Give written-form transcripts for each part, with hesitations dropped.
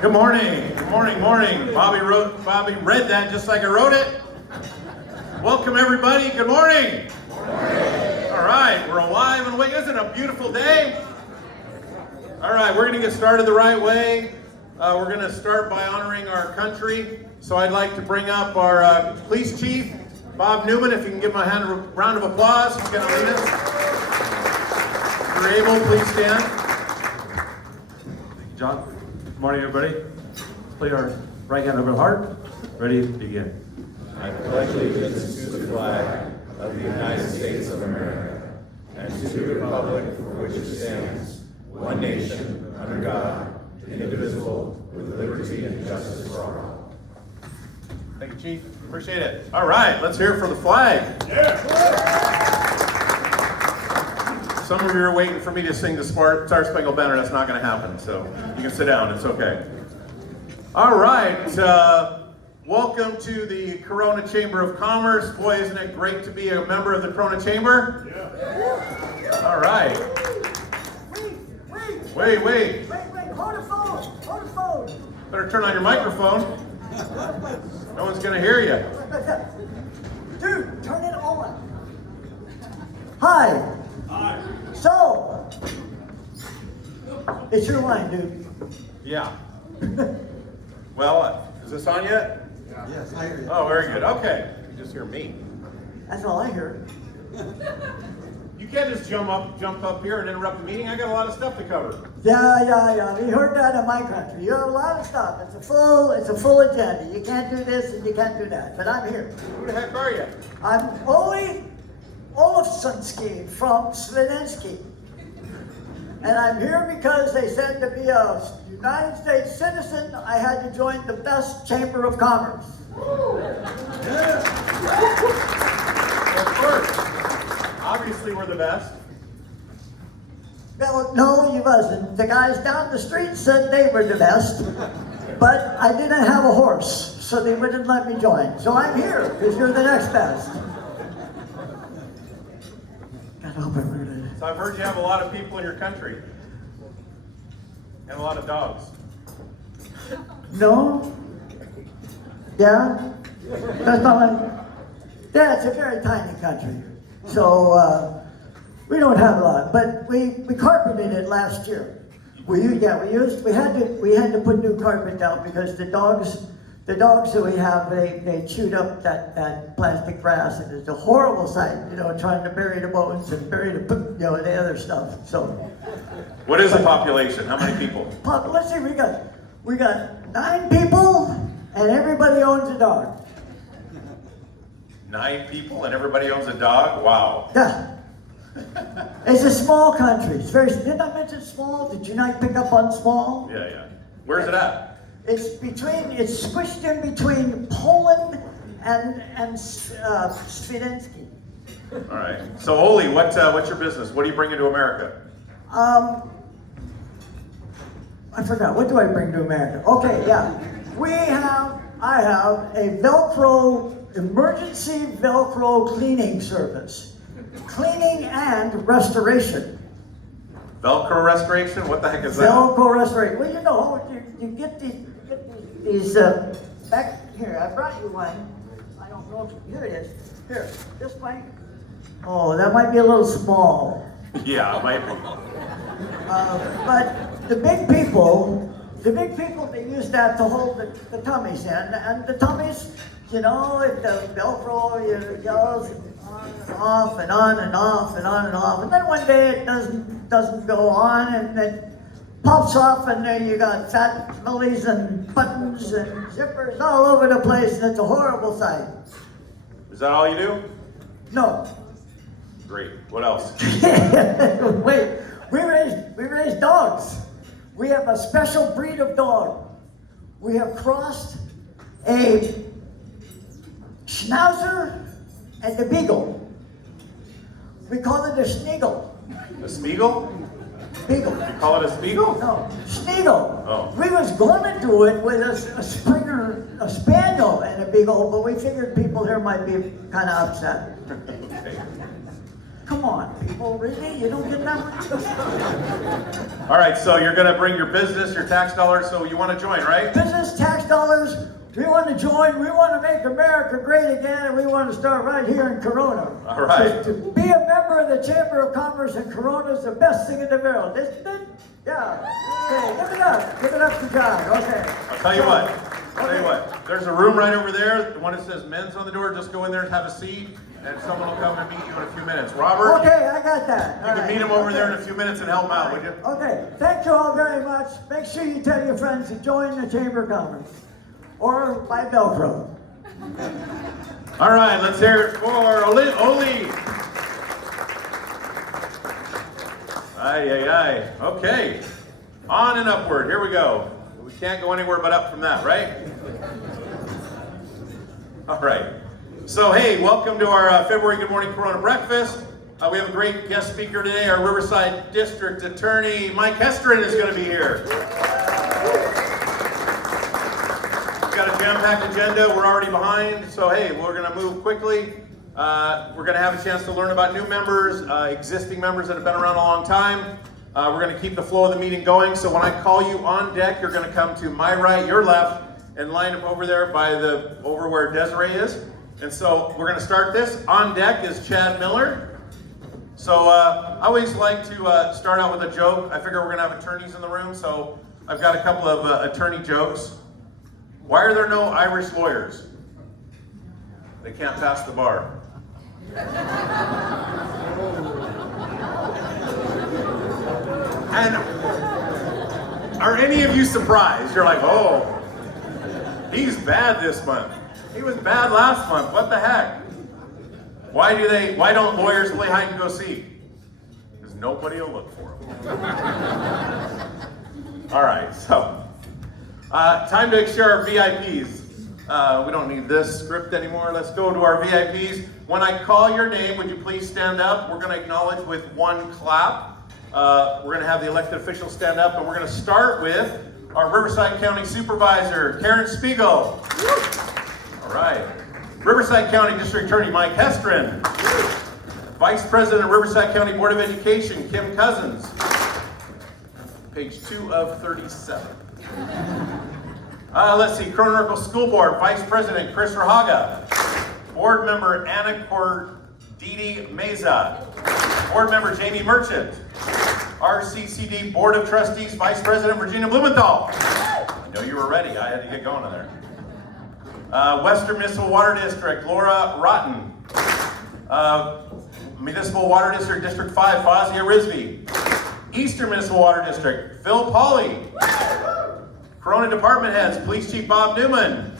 Good morning. Good morning, morning. Bobby read that just like I wrote it. Welcome everybody. Good morning. Good morning. All right, we're alive and awake. Isn't it a beautiful day? All right, we're going to get started the right way. We're going to start by honoring our country. So I'd like to bring up our police chief, Bob Newman. If you can give him a round of applause, he's going to lead us. If you're able, please stand. Thank you, John. Good morning, everybody. Let's play our right hand over the heart. Ready? Begin. I pledge allegiance to the flag of the United States of America and to the republic for which it stands, one nation, under God, indivisible, with liberty and justice for all. Thank you, Chief. Appreciate it. All right, let's hear it for the flag. Yeah. Some of you are waiting for me to sing the Star Spangled Banner. That's not going to happen, so you can sit down. It's okay. All right. Welcome to the Corona Chamber of Commerce. Boy, isn't it great to be a member of the Corona Chamber? Yeah. All right. Wait. Hold the phone. Better turn on your microphone. No one's going to hear you. Dude, turn it on. Hi. So, it's your line, dude. Yeah. Well, is this on yet? Yes, I hear you. Oh, very good. Okay. You just hear me. That's all I hear. You can't just jump up here and interrupt the meeting. I got a lot of stuff to cover. Yeah. We heard that in my country. You have a lot of stuff. It's a full agenda. You can't do this and you can't do that. But I'm here. Who the heck are you? I'm Ole Olofsson from Svidensky. And I'm here because they said to be a United States citizen, I had to join the best Chamber of Commerce. Yeah. Of course. Obviously, we're the best. Well, no, you wasn't. The guys down the street said they were the best, but I didn't have a horse, so they wouldn't let me join. So I'm here because you're the next best. God, I hope I heard it. So I've heard you have a lot of people in your country. And a lot of dogs. No? Yeah? That's not like... Yeah, it's a very tiny country. So, we don't have a lot, but we carpeted it last year. We had to put new carpet down because the dogs that we have, they chewed up that plastic grass, and it's a horrible sight, trying to bury the bones and bury the other stuff. So, what is the population? How many people? let's see, we got 9 people, and everybody owns a dog. 9 people and everybody owns a dog? Wow. Yeah. It's a small country. Didn't I mention small? Did you not pick up on small? Yeah. Where's it at? It's squished in between Poland and Svidensky. All right. So, Ole, what's your business? What do you bring into America? I forgot. What do I bring to America? Okay, yeah. I have a emergency Velcro cleaning service. Cleaning and restoration. Velcro restoration? What the heck is that? Velcro restoration. Well, you get these back here. I brought you one. I don't know if here it is. Here, this way. Oh, that might be a little small. Yeah, it might be. But the big people, they use that to hold the tummies in, and the tummies, if the Velcro goes on and off and on and off and on and off, and then one day it doesn't go on, and it pops off, and then you got fat bellies and buttons and zippers all over the place, and it's a horrible sight. Is that all you do? No. Great. What else? Wait, we raise dogs. We have a special breed of dog. We have crossed a Schnauzer and a Beagle. We call it a Sneagle. A Spiegel? Beagle. You call it a Spiegel? No, Sneagle. Oh. We was going to do it with a Springer, a Spaniel and a Beagle, but we figured people here might be kind of upset. Okay. Come on, people, really? You don't get that much? All right, so you're going to bring your business, your tax dollars, so you want to join, right? Business tax dollars, we want to join. We want to make America great again, and we want to start right here in Corona. All right. To be a member of the Chamber of Commerce in Corona is the best thing in the world, isn't it? Yeah. Okay, give it up. Give it up to John. Okay. I'll tell you what. There's a room right over there. The one that says men's on the door. Just go in there and have a seat, and someone will come and meet you in a few minutes. Robert, Okay, I got that. you can meet him over there in a few minutes and help him out, would you? Okay, thank you all very much. Make sure you tell your friends to join the Chamber of Commerce or buy Velcro. All right, let's hear it for Oli. Aye. Okay, on and upward. Here we go. We can't go anywhere but up from that, right? All right. So, hey, welcome to our February Good Morning Corona Breakfast. We have a great guest speaker today. Our Riverside District Attorney, Mike Hestrin, is going to be here. We've got a jam-packed agenda. We're already behind. So, hey, we're going to move quickly. We're going to have a chance to learn about new members, existing members that have been around a long time. We're going to keep the flow of the meeting going. So when I call you on deck, you're going to come to my right, your left, and line up over there over where Desiree is. And so we're going to start this. On deck is Chad Miller. So I always like to start out with a joke. I figure we're going to have attorneys in the room, so I've got a couple of attorney jokes. Why are there no Irish lawyers? They can't pass the bar. And are any of you surprised? You're like, oh, he's bad this month. He was bad last month. What the heck? Why don't lawyers play hide and go seek? Because nobody will look for them. All right, so time to share our VIPs. We don't need this script anymore. Let's go to our VIPs. When I call your name, would you please stand up? We're going to acknowledge with one clap. We're going to have the elected officials stand up, and we're going to start with our Riverside County Supervisor, Karen Spiegel. All right. Riverside County District Attorney, Mike Hestrin. Vice President of Riverside County Board of Education, Kim Cousins. Page 2 of 37. Let's see, Corona Norco School Board, Vice President Chris Rahaga. Board Member Anna Corditi Meza. Board Member Jamie Merchant. RCCD Board of Trustees, Vice President Virginia Blumenthal. I know you were ready, I had to get going on there. Western Municipal Water District, Laura Rotten. Municipal Water District, District 5, Fazia Rizvi. Eastern Municipal Water District, Phil Pauley. Corona Department Heads, Police Chief Bob Newman.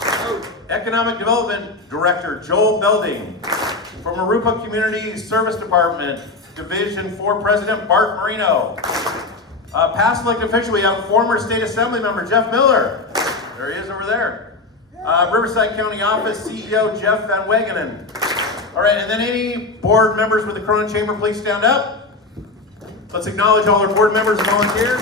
Economic Development Director Joel Belding. From Arupa Community Service Department, Division 4 President Bart Marino. Past elected official, we have former State Assembly Member Jeff Miller. There he is over there. Riverside County Office CEO Jeff Van Wagenen. All right, and then any board members with the Corona Chamber, please stand up. Let's acknowledge all our board members and volunteers.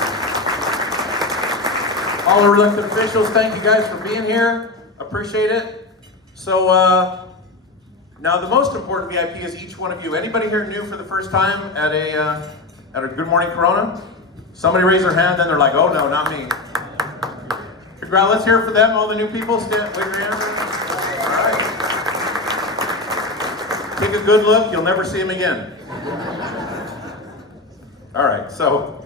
All our elected officials, thank you guys for being here. Appreciate it. So now the most important VIP is each one of you. Anybody here new for the first time at a Good Morning Corona? Somebody raise their hand, then they're like, oh no, not me. Congrats, let's hear it for them, all the new people. Stand, wave your hands. All right. Take a good look, you'll never see them again. All right, so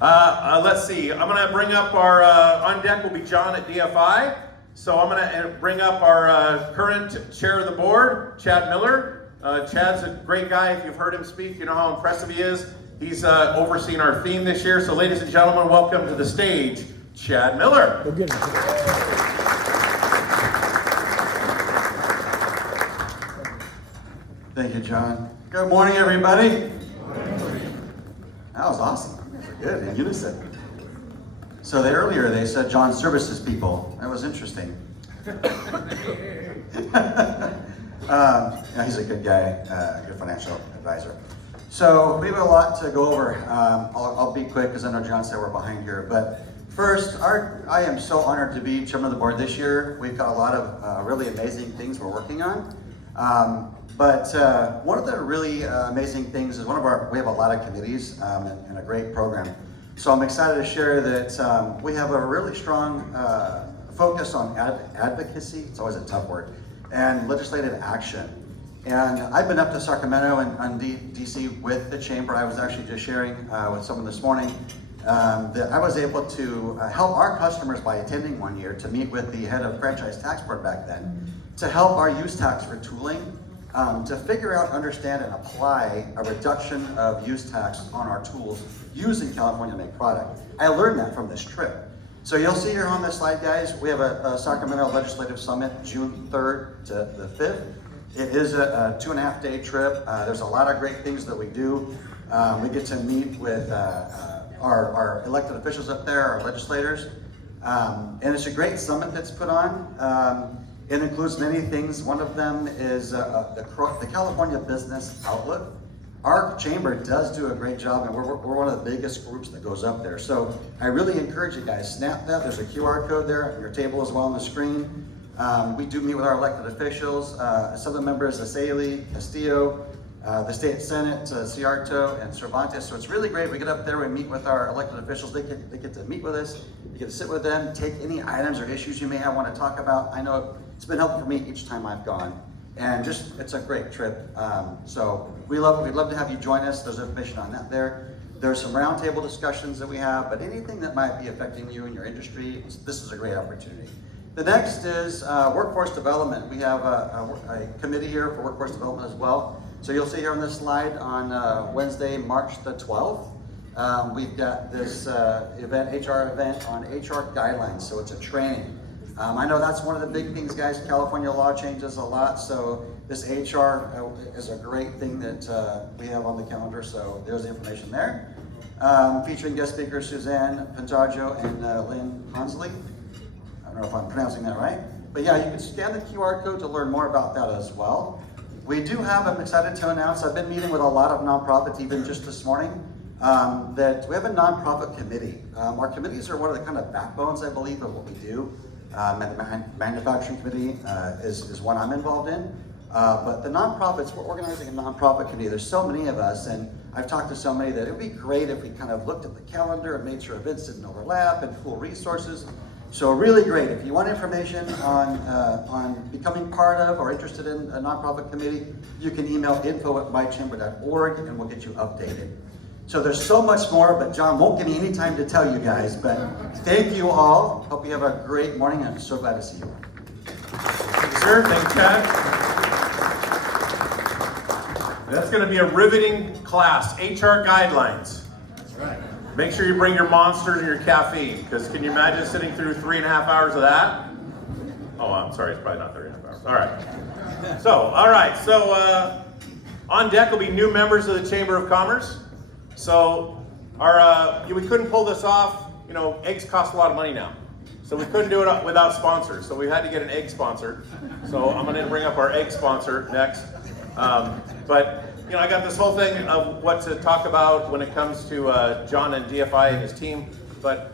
let's see. I'm gonna bring up our, on deck will be John at DFI. So I'm gonna bring up our current chair of the board, Chad Miller. Chad's a great guy. If you've heard him speak, you know how impressive he is. He's overseeing our theme this year. So ladies and gentlemen, welcome to the stage, Chad Miller. Thank you, John. Good morning, everybody. That was awesome. You guys are good in unison. So earlier they said John services people. That was interesting. He's a good guy, a good financial advisor. So we have a lot to go over. I'll be quick because I know John said we're behind here. But first, I am so honored to be chairman of the board this year. We've got a lot of really amazing things we're working on. But one of the really amazing things is we have a lot of committees and a great program. So I'm excited to share that we have a really strong focus on advocacy, it's always a tough word, and legislative action. And I've been up to Sacramento and DC with the chamber. I was actually just sharing with someone this morning that I was able to help our customers by attending one year to meet with the head of Franchise Tax Board back then to help our use tax retooling to figure out, understand, and apply a reduction of use tax on our tools using California-made product. I learned that from this trip. So you'll see here on this slide, guys, we have a Sacramento Legislative Summit, June 3rd to the 5th. It is a 2.5-day trip. There's a lot of great things that we do. We get to meet with our elected officials up there, our legislators. And it's a great summit that's put on. It includes many things. One of them is the California Business Outlook. Our chamber does do a great job, and we're one of the biggest groups that goes up there. So I really encourage you guys, snap that. There's a QR code there on your table as well on the screen. We do meet with our elected officials, some of the members, Aceli, Castillo, the State Senate, Ciarto, and Cervantes. So it's really great. We get up there, we meet with our elected officials. They get to meet with us. You get to sit with them, take any items or issues you may have want to talk about. I know it's been helpful for me each time I've gone. And just, it's a great trip. So we'd love to have you join us. There's information on that there. There's some roundtable discussions that we have, but anything that might be affecting you and your industry, this is a great opportunity. The next is workforce development. We have a committee here for workforce development as well. So you'll see here on this slide on Wednesday, March the 12th, we've got this event, HR event on HR guidelines. So it's a training. I know that's one of the big things, guys. California law changes a lot, so this HR is a great thing that we have on the calendar. So there's the information there. Featuring guest speakers Suzanne Pantaggio and Lynn Hansley. I don't know if I'm pronouncing that right, but yeah, you can scan the QR code to learn more about that as well. We do have, I'm excited to announce, I've been meeting with a lot of nonprofits even just this morning, that we have a nonprofit committee. Our committees are one of the kind of backbones, I believe, of what we do. And the manufacturing committee is one I'm involved in. But the nonprofits, we're organizing a nonprofit committee. There's so many of us, and I've talked to so many that it would be great if we kind of looked at the calendar and made sure events didn't overlap and pool resources. So really great. If you want information on becoming part of or interested in a nonprofit committee, you can email info@mychamber.org and we'll get you updated. So there's so much more, but John won't give me any time to tell you guys, but thank you all. Hope you have a great morning. I'm so glad to see you. Thank you, sir. Thank you, Chad. That's going to be a riveting class, HR guidelines. That's right. Make sure you bring your monsters and your caffeine, because can you imagine sitting through 3.5 hours of that? Oh, I'm sorry, it's probably not 3.5 hours. All right. So on deck will be new members of the Chamber of Commerce. So we couldn't pull this off. You know, eggs cost a lot of money now. So we couldn't do it without sponsors. So we had to get an egg sponsor. So I'm going to bring up our egg sponsor next. But you know, I got this whole thing of what to talk about when it comes to John and DFI and his team. But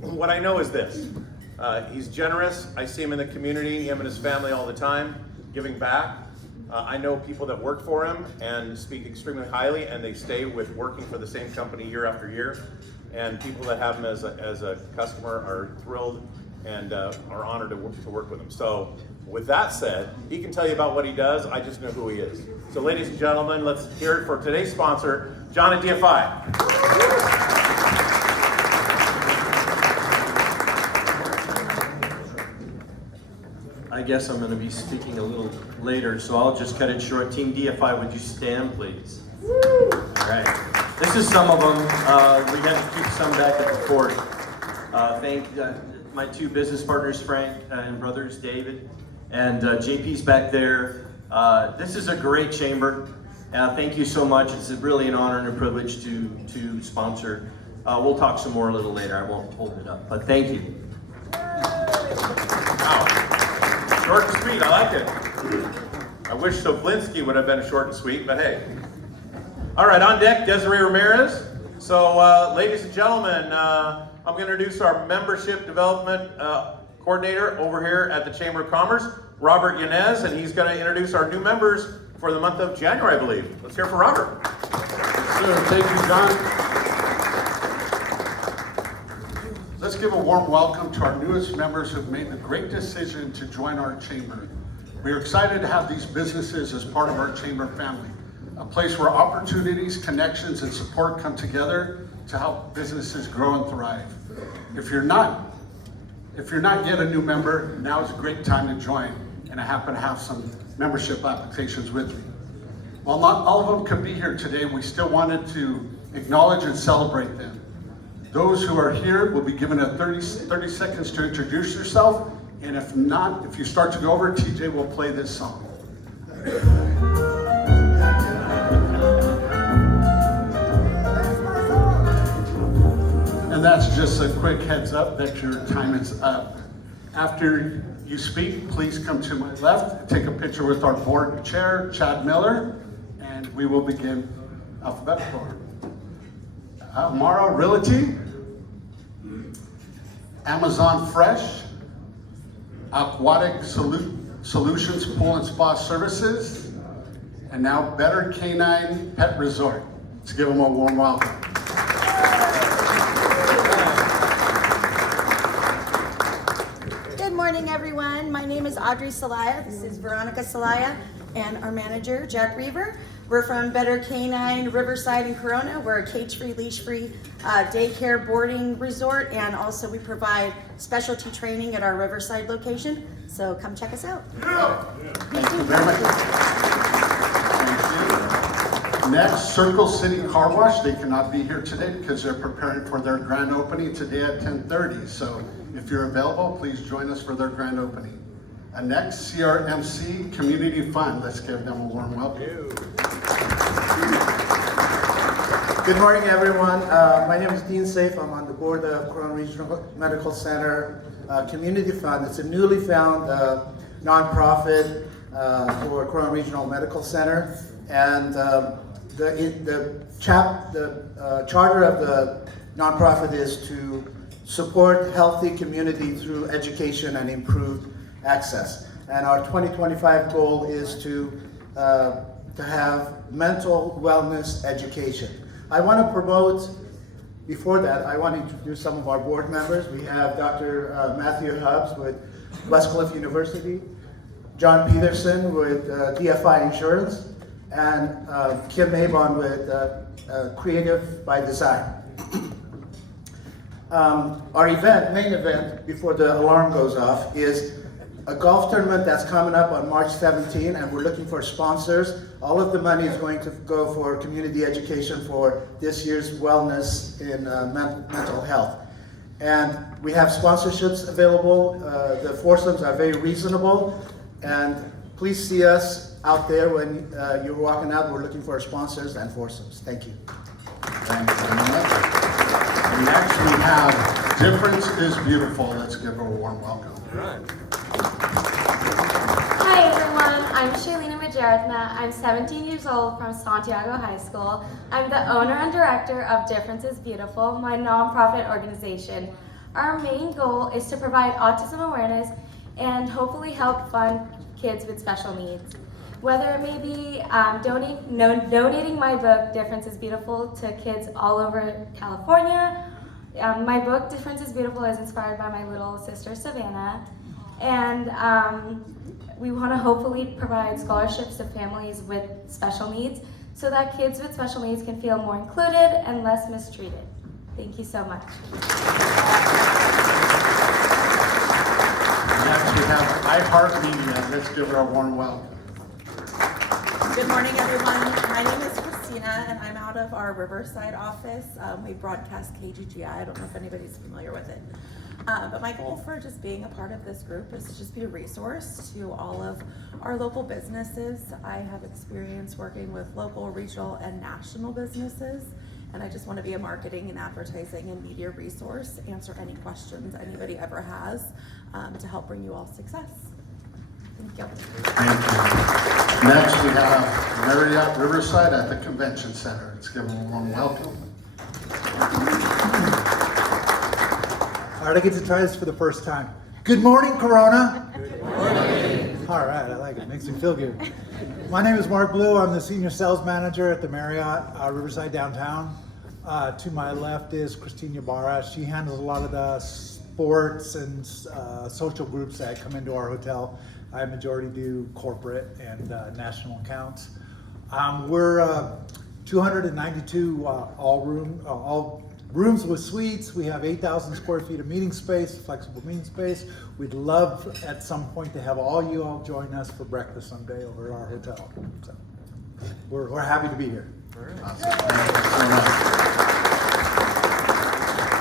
what I know is this. He's generous. I see him in the community, him and his family all the time, giving back. I know people that work for him and speak extremely highly, and they stay with working for the same company year after year. And people that have him as a customer are thrilled and are honored to work with him. So with that said, he can tell you about what he does. I just know who he is. So ladies and gentlemen, let's hear it for today's sponsor, John and DFI. I guess I'm going to be speaking a little later, so I'll just cut it short. Team DFI, would you stand, please? All right. This is some of them. We had to keep some back at the fort. Thank my two business partners, Frank and brothers, David, and JP's back there. This is a great chamber. Thank you so much. It's really an honor and a privilege to sponsor. We'll talk some more a little later. I won't hold it up, but thank you. Wow. Short and sweet, I like it. I wish Soblinsky would have been short and sweet, but hey. All right, on deck, Desiree Ramirez. So, ladies and gentlemen, I'm going to introduce our membership development coordinator over here at the Chamber of Commerce, Robert Yanez, and he's going to introduce our new members for the month of January, I believe. Let's hear it for Robert. Sure, thank you, John. Let's give a warm welcome to our newest members who've made the great decision to join our chamber. We are excited to have these businesses as part of our chamber family, a place where opportunities, connections, and support come together to help businesses grow and thrive. If you're not yet a new member, now is a great time to join, and I happen to have some membership applications with me. While not all of them could be here today, we still wanted to acknowledge and celebrate them. Those who are here will be given a 30 seconds to introduce yourself, and if not, if you start to go over, TJ will play this song. And that's just a quick heads up that your time is up. After you speak, please come to my left, take a picture with our board chair, Chad Miller, and we will begin alphabetical order. Mara Realty, Amazon Fresh, Aquatic Solutions Pool and Spa Services, and now Better Canine Pet Resort. Let's give them a warm welcome. Good morning, everyone. My name is Audrey Salaya. This is Veronica Salaya and our manager, Jack Reaver. We're from Better Canine, Riverside, and Corona. We're a cage-free, leash-free daycare boarding resort, and also we provide specialty training at our Riverside location. So come check us out. Thank you very much. Thank you. Next, Circle City Car Wash. They cannot be here today because they're preparing for their grand opening today at 10:30. So if you're available, please join us for their grand opening. Next, CRMC Community Fund. Let's give them a warm welcome. Good morning, everyone. My name is Dean Safe. I'm on the board of Corona Regional Medical Center Community Fund. It's a newly found nonprofit for Corona Regional Medical Center, and the charter of the nonprofit is to support healthy community through education and improved access. And our 2025 goal is to have mental wellness education. I want to promote, before that, I want to introduce some of our board members. We have Dr. Matthew Hubbs with Westcliff University, John Peterson with DFI Insurance, and Kim Mabon with Creative by Design. Our main event, before the alarm goes off, is a golf tournament that's coming up on March 17, and we're looking for sponsors. All of the money is going to go for community education for this year's wellness in mental health. And we have sponsorships available. The foursomes are very reasonable, and please see us out there when you're walking out. We're looking for sponsors and foursomes. Thank you. Thanks very much. And next we have Difference is Beautiful. Let's give her a warm welcome. Hi everyone, I'm Shailina Majaratna. I'm 17 years old from Santiago High School. I'm the owner and director of Difference is Beautiful, my nonprofit organization. Our main goal is to provide autism awareness and hopefully help fund kids with special needs. Whether it may be donating my book, Difference is Beautiful, to kids all over California. My book, Difference is Beautiful, is inspired by my little sister, Savannah. And we want to hopefully provide scholarships to families with special needs so that kids with special needs can feel more included and less mistreated. Thank you so much. Next we have iHeartMedia. Let's give her a warm welcome. Good morning, everyone. My name is Christina, and I'm out of our Riverside office. We broadcast KGGI. I don't know if anybody's familiar with it. But my goal for just being a part of this group is to just be a resource to all of our local businesses. I have experience working with local, regional, and national businesses, and I just want to be a marketing and advertising and media resource, answer any questions anybody ever has to help bring you all success. Thank you. Thank you. Next we have Marriott Riverside at the Convention Center. Let's give them a warm welcome. All right, I get to try this for the first time. Good morning, Corona. Good morning. All right, I like it. Makes me feel good. My name is Mark Blue. I'm the Senior Sales Manager at the Marriott Riverside Downtown. To my left is Christina Barra. She handles a lot of the sports and social groups that come into our hotel. I majority do corporate and national accounts. We're 292 all rooms with suites. We have 8,000 square feet of meeting space, flexible meeting space. We'd love at some point to have all you all join us for breakfast someday over at our hotel. So we're happy to be here. Awesome. Thank you so much.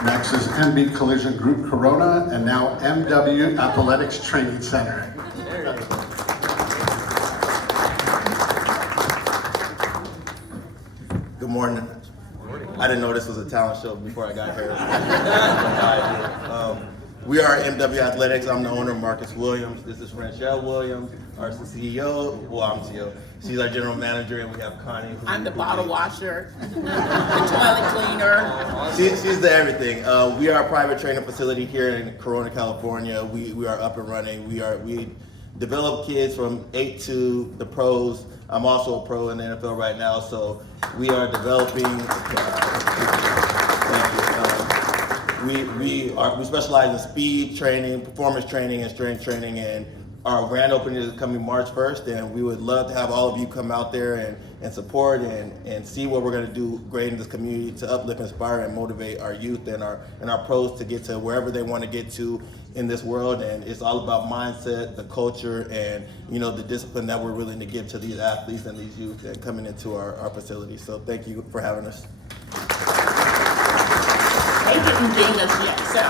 Next is MB Collision Group Corona, and now MW Athletics Training Center. Good morning. I didn't know this was a talent show before I got here. We are MW Athletics. I'm the owner, Marcus Williams. This is Franchelle Williams, our CEO. Well, I'm CEO. She's our general manager, and we have Connie. I'm the bottle washer, the toilet cleaner. She's the everything. We are a private training facility here in Corona, California. We are up and running. We develop kids from 8 to the pros. I'm also a pro in the NFL right now, so we are developing. We specialize in speed training, performance training, and strength training, and our grand opening is coming March 1st, and we would love to have all of you come out there and support and see what we're going to do great in this community to uplift, inspire, and motivate our youth and our pros to get to wherever they want to get to in this world. And it's all about mindset, the culture, and the discipline that we're willing to give to these athletes and these youth that coming into our facility. So thank you for having us. They didn't ding us yet. So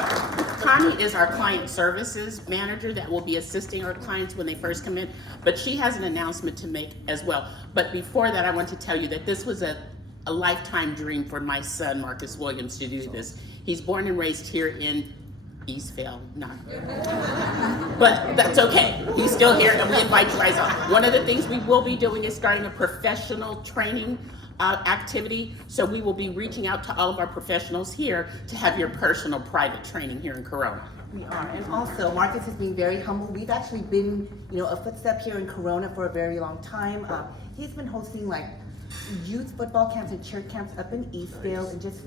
Connie is our client services manager that will be assisting our clients when they first come in, but she has an announcement to make as well. But before that, I want to tell you that this was a lifetime dream for my son, Marcus Williams, to do this. He's born and raised here in Eastvale, but that's okay. He's still here, and we invite you guys on. One of the things we will be doing is starting a professional training activity. So we will be reaching out to all of our professionals here to have your personal private training here in Corona. We are, and also Marcus has been very humble. We've actually been, a footstep here in Corona for a very long time. He's been hosting youth football camps and cheer camps up in Eastvale, and just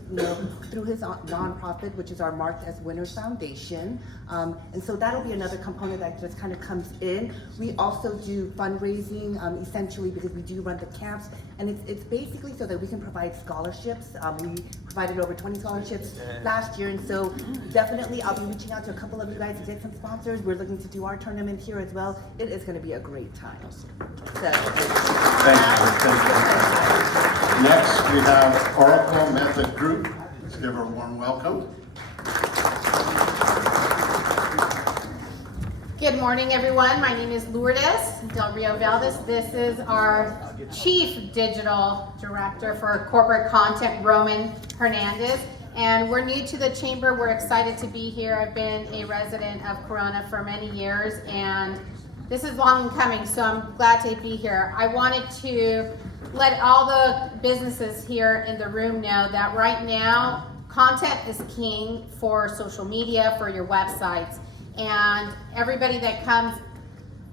through his nonprofit, which is our Marked as Winners Foundation. And so that'll be another component that just kind of comes in. We also do fundraising, essentially, because we do run the camps, and it's basically so that we can provide scholarships. We provided over 20 scholarships last year, and so definitely I'll be reaching out to a couple of you guys to get some sponsors. We're looking to do our tournament here as well. It is going to be a great time. So. Thank you. Next, we have Oracle Method Group. Let's give her a warm welcome. Good morning, everyone. My name is Lourdes Del Rio Valdez. This is our Chief Digital Director for Corporate Content, Roman Hernandez. And we're new to the Chamber. We're excited to be here. I've been a resident of Corona for many years, and this is long in coming, so I'm glad to be here. I wanted to let all the businesses here in the room know that right now, content is king for social media, for your websites. And everybody that comes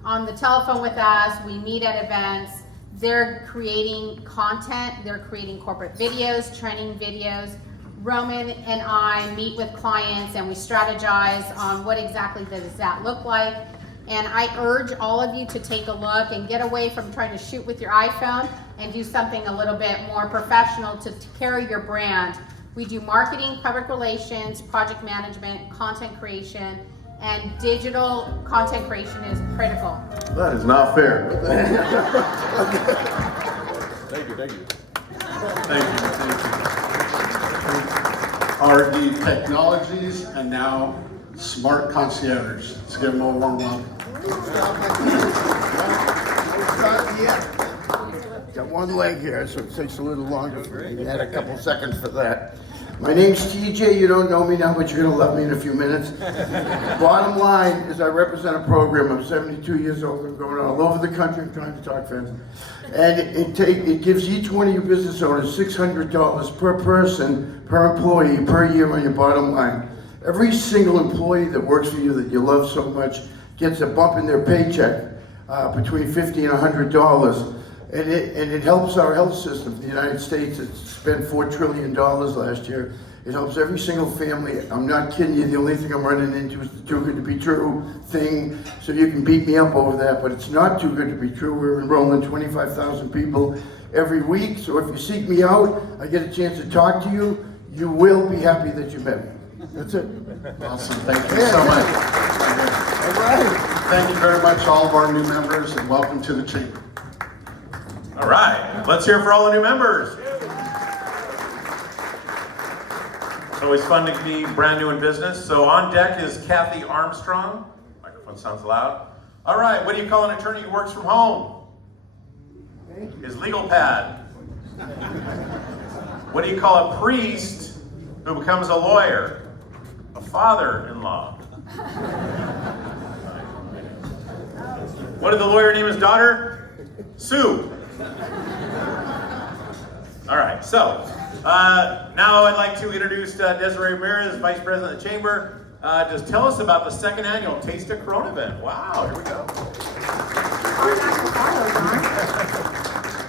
on the telephone with us, we meet at events, they're creating content, they're creating corporate videos, training videos. Roman and I meet with clients and we strategize on what exactly does that look like. And I urge all of you to take a look and get away from trying to shoot with your iPhone and do something a little bit more professional to carry your brand. We do marketing, public relations, project management, content creation, and digital content creation is critical. That is not fair. Thank you. Thank you. RD Technologies, and now Smart Concierge. Let's give them a warm welcome. Got one leg here, so it takes a little longer for me. You had a couple seconds for that. My name's TJ. You don't know me now, but you're gonna love me in a few minutes. Bottom line is I represent a program. I'm 72 years old. I'm going all over the country. I'm trying to talk fast. And it gives each one of you business owners $600 per person, per employee, per year on your bottom line. Every single employee that works for you that you love so much gets a bump in their paycheck between $50 and $100. And it helps our health system. The United States has spent $4 trillion last year. It helps every single family. I'm not kidding you. The only thing I'm running into is the too good to be true thing. So you can beat me up over that, but it's not too good to be true. We're enrolling 25,000 people every week. So if you seek me out, I get a chance to talk to you, you will be happy that you met me. That's it. Awesome, thank you so much. All right. Thank you very much, all of our new members, and welcome to the chamber. All right, let's hear for all the new members. It's always fun to be brand new in business. So on deck is Kathy Armstrong. Microphone sounds loud. All right, what do you call an attorney who works from home? His legal pad. What do you call a priest who becomes a lawyer? A father-in-law. What did the lawyer name his daughter? Sue. All right, so now I'd like to introduce Desiree Ramirez, Vice President of the Chamber. Just tell us about the second annual Taste of Corona event. Wow, here we go.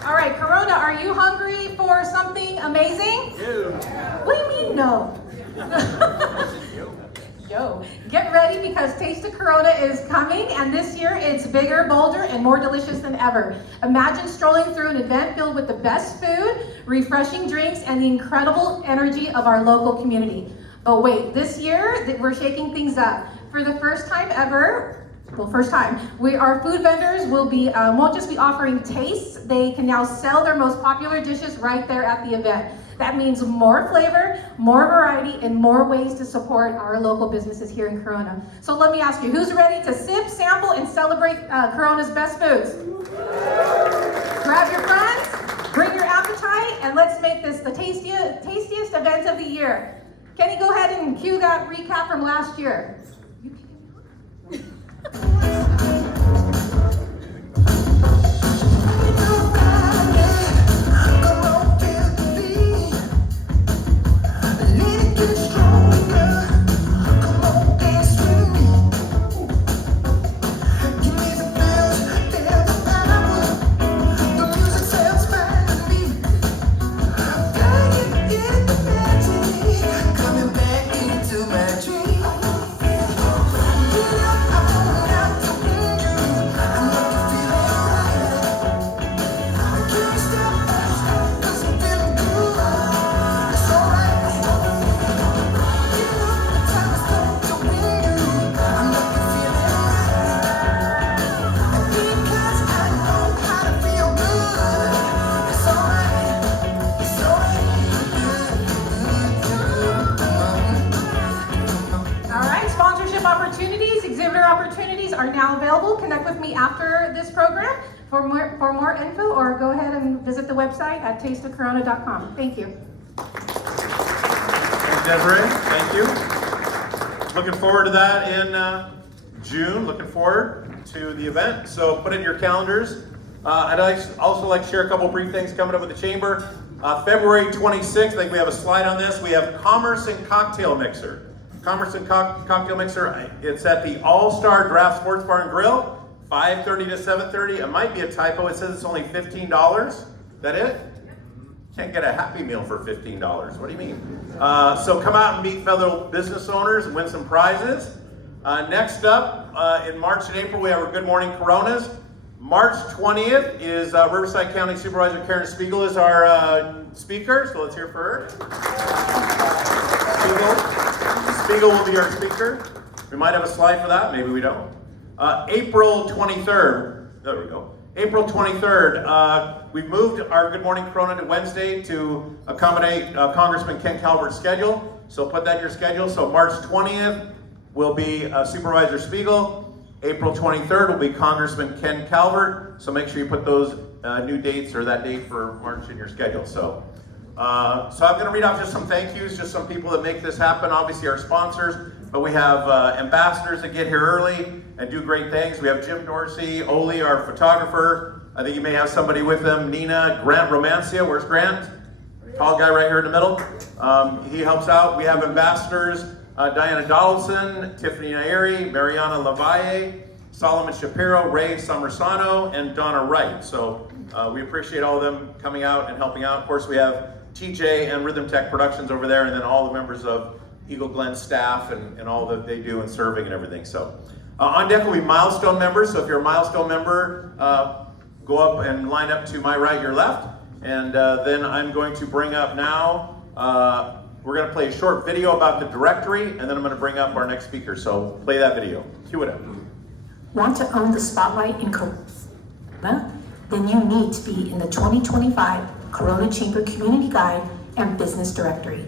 All right, Corona, are you hungry for something amazing? What do you mean, no? Yo, get ready because Taste of Corona is coming, and this year it's bigger, bolder, and more delicious than ever. Imagine strolling through an event filled with the best food, refreshing drinks, and the incredible energy of our local community. But wait, this year we're shaking things up. For the first time ever, our food vendors will be won't just be offering tastes. They can now sell their most popular dishes right there at the event. That means more flavor, more variety, and more ways to support our local businesses here in Corona. So let me ask you, who's ready to sip, sample, and celebrate Corona's best foods? Grab your friends, bring your appetite, and let's make this the tastiest event of the year. Kenny, go ahead and cue that recap from last year. Are now available. Connect with me after this program for more info, or go ahead and visit the website at tasteofcorona.com. Thank you. Thanks, Desiree. Thank you. Looking forward to that in June. Looking forward to the event. So put it in your calendars. I'd also like to share a couple brief things coming up with the Chamber. February 26th, I think we have a slide on this. We have Commerce and Cocktail Mixer. Commerce and Cocktail Mixer. It's at the All-Star Draft Sports Bar and Grill, 5:30 to 7:30. It might be a typo. It says it's only $15. Is that it? Can't get a Happy Meal for $15. What do you mean? So come out and meet fellow business owners and win some prizes. Next up, in March and April, we have our Good Morning Coronas. March 20th is Riverside County Supervisor Karen Spiegel is our speaker, so let's hear for her. Spiegel will be our speaker. We might have a slide for that, maybe we don't. April 23rd, there we go. April 23rd, we've moved our Good Morning Corona to Wednesday to accommodate Congressman Ken Calvert's schedule. So put that in your schedule. So March 20th will be Supervisor Spiegel. April 23rd will be Congressman Ken Calvert. So make sure you put those new dates or that date for March in your schedule. So I'm going to read off just some thank yous, just some people that make this happen. Obviously our sponsors, but we have ambassadors that get here early and do great things. We have Jim Dorsey, Oli, our photographer. I think you may have somebody with them. Nina, Grant Romancia. Where's Grant? Tall guy right here in the middle. He helps out. We have ambassadors, Diana Donaldson, Tiffany Nairi, Mariana Lavalle, Solomon Shapiro, Ray Somersano, and Donna Wright. So we appreciate all of them coming out and helping out. Of course, we have TJ and Rhythm Tech Productions over there, and then all the members of Eagle Glen staff and all that they do in serving and everything. So on deck will be milestone members. So if you're a milestone member, go up and line up to my right, your left. And then I'm going to bring up now, we're going to play a short video about the directory, and then I'm going to bring up our next speaker. So play that video. Cue it up. Want to own the spotlight in Corona? Then you need to be in the 2025 Corona Chamber Community Guide and Business Directory.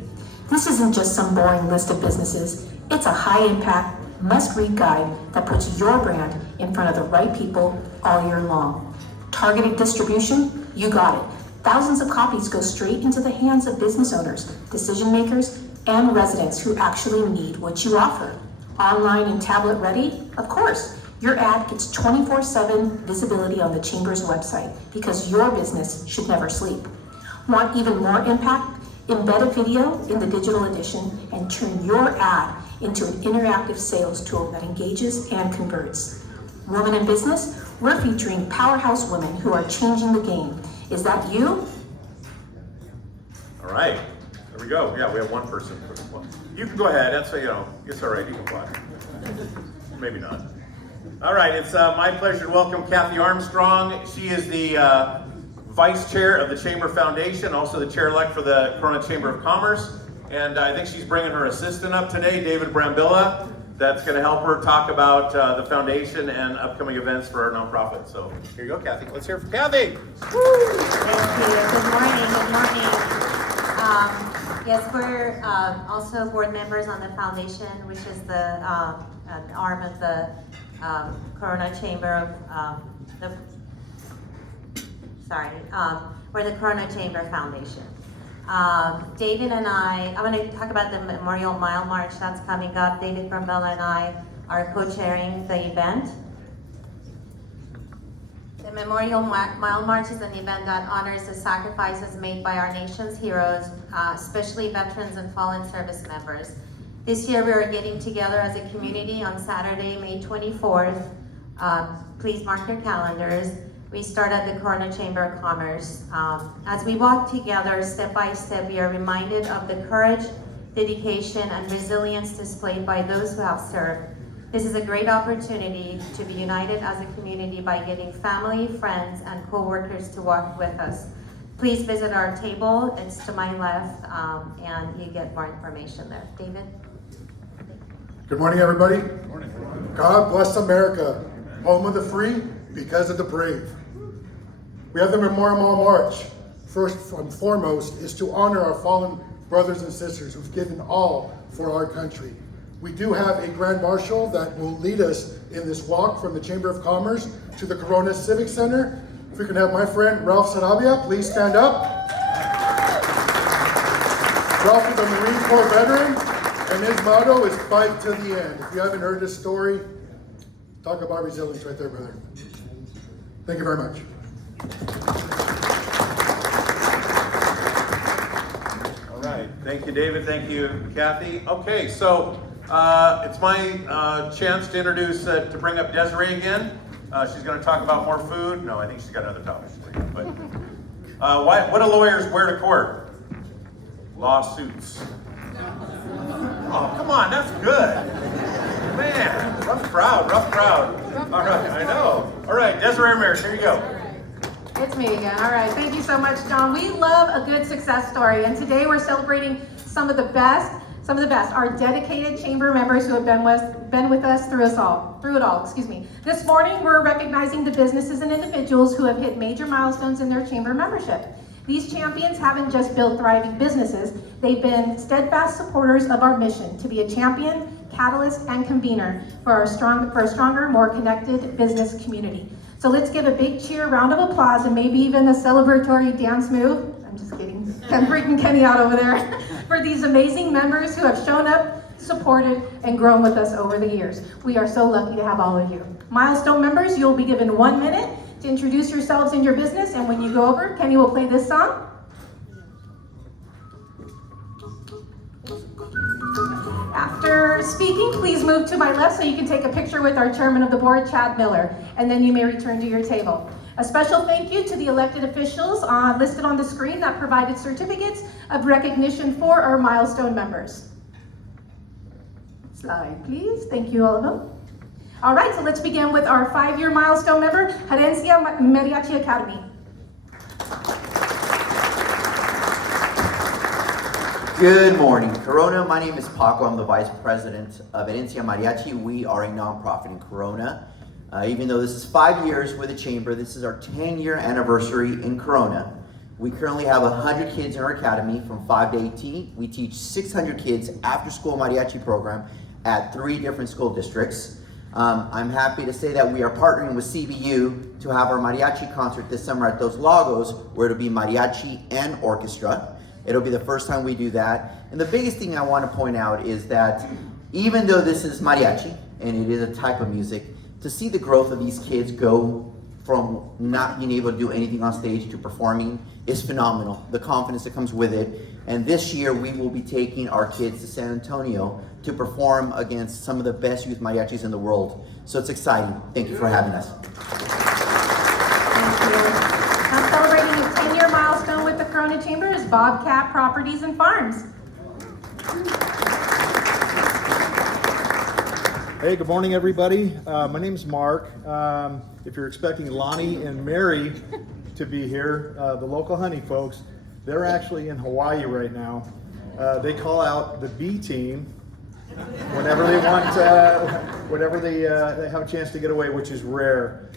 This isn't just some boring list of businesses. It's a high-impact, must-read guide that puts your brand in front of the right people all year long. Targeted distribution? You got it. Thousands of copies go straight into the hands of business owners, decision makers, and residents who actually need what you offer. Online and tablet ready? Of course. Your ad gets 24/7 visibility on the Chamber's website because your business should never sleep. Want even more impact? Embed a video in the digital edition and turn your ad into an interactive sales tool that engages and converts. Women in business? We're featuring powerhouse women who are changing the game. Is that you? All right, there we go. Yeah, we have one person. You can go ahead. That's, it's all right. You can clap. Maybe not. All right, it's my pleasure to welcome Kathy Armstrong. She is the Vice Chair of the Chamber Foundation, also the Chair-elect for the Corona Chamber of Commerce. And I think she's bringing her assistant up today, David Brambilla, that's going to help her talk about the foundation and upcoming events for our nonprofit. So here you go, Kathy. Let's hear from Kathy. Thank you. Good morning. Good morning. Yes, we're also board members on the foundation, which is the an arm of the Corona Chamber of we're the Corona Chamber Foundation. David and I'm going to talk about the Memorial Mile March that's coming up. David Brambilla and I are co-chairing the event. The Memorial Mile March is an event that honors the sacrifices made by our nation's heroes, especially veterans and fallen service members. This year we are getting together as a community on Saturday, May 24th. Please mark your calendars. We start at the Corona Chamber of Commerce. As we walk together step by step, we are reminded of the courage, dedication, and resilience displayed by those who have served. This is a great opportunity to be united as a community by getting family, friends, and co-workers to walk with us. Please visit our table. It's to my left, and you get more information there. David? Good morning, everybody. Good morning. God bless America, home of the free, because of the brave. We have the Memorial Mile March. First and foremost is to honor our fallen brothers and sisters who've given all for our country. We do have a Grand Marshal that will lead us in this walk from the Chamber of Commerce to the Corona Civic Center. If we can have my friend Ralph Sarabia, please stand up. Ralph is a Marine Corps veteran, and his motto is fight to the end. If you haven't heard this story, talk about resilience right there, brother. Thank you very much. All right, thank you, David. Thank you, Kathy. Okay, so it's my chance to introduce, to bring up Desiree again. She's going to talk about more food. No, I think she's got another topic. But what do lawyers wear to court? Lawsuits. Oh, come on, that's good. Man, rough crowd, rough crowd. All right, I know. All right, Desiree Ramirez, here you go. It's me again. All right, thank you so much, John. We love a good success story, and today we're celebrating some of the best, our dedicated chamber members who have been with us through it all. This morning, we're recognizing the businesses and individuals who have hit major milestones in their chamber membership. These champions haven't just built thriving businesses, they've been steadfast supporters of our mission to be a champion, catalyst, and convener for a stronger, more connected business community. So let's give a big cheer, round of applause, and maybe even a celebratory dance move. I'm just kidding. I'm freaking Kenny out over there. For these amazing members who have shown up, supported, and grown with us over the years. We are so lucky to have all of you. Milestone members, you'll be given 1 minute to introduce yourselves and your business, and when you go over, Kenny will play this song. After speaking, please move to my left so you can take a picture with our chairman of the board, Chad Miller, and then you may return to your table. A special thank you to the elected officials listed on the screen that provided certificates of recognition for our milestone members. Slide, please. Thank you, all of them. All right, so let's begin with our 5-year milestone member, Herencia Mariachi Academy. Good morning, Corona. My name is Paco. I'm the Vice President of Herencia Mariachi. We are a nonprofit in Corona. Even though this is 5 years with the Chamber, this is our 10-year anniversary in Corona. We currently have 100 kids in our academy from 5 to 18. We teach 600 kids after-school mariachi program at 3 different school districts. I'm happy to say that we are partnering with CBU to have our mariachi concert this summer at Dos Lagos, where it'll be mariachi and orchestra. It'll be the first time we do that. And the biggest thing I want to point out is that even though this is mariachi, and it is a type of music, to see the growth of these kids go from not being able to do anything on stage to performing is phenomenal. The confidence that comes with it. And this year we will be taking our kids to San Antonio to perform against some of the best youth mariachis in the world. So it's exciting. Thank you for having us. Thank you. Now celebrating a 10-year milestone with the Corona Chamber is Bobcat Properties and Farms. Hey, good morning, everybody. My name's Mark. If you're expecting Lonnie and Mary to be here, the local honey folks, they're actually in Hawaii right now. They call out the B team whenever they want, whenever they have a chance to get away, which is rare.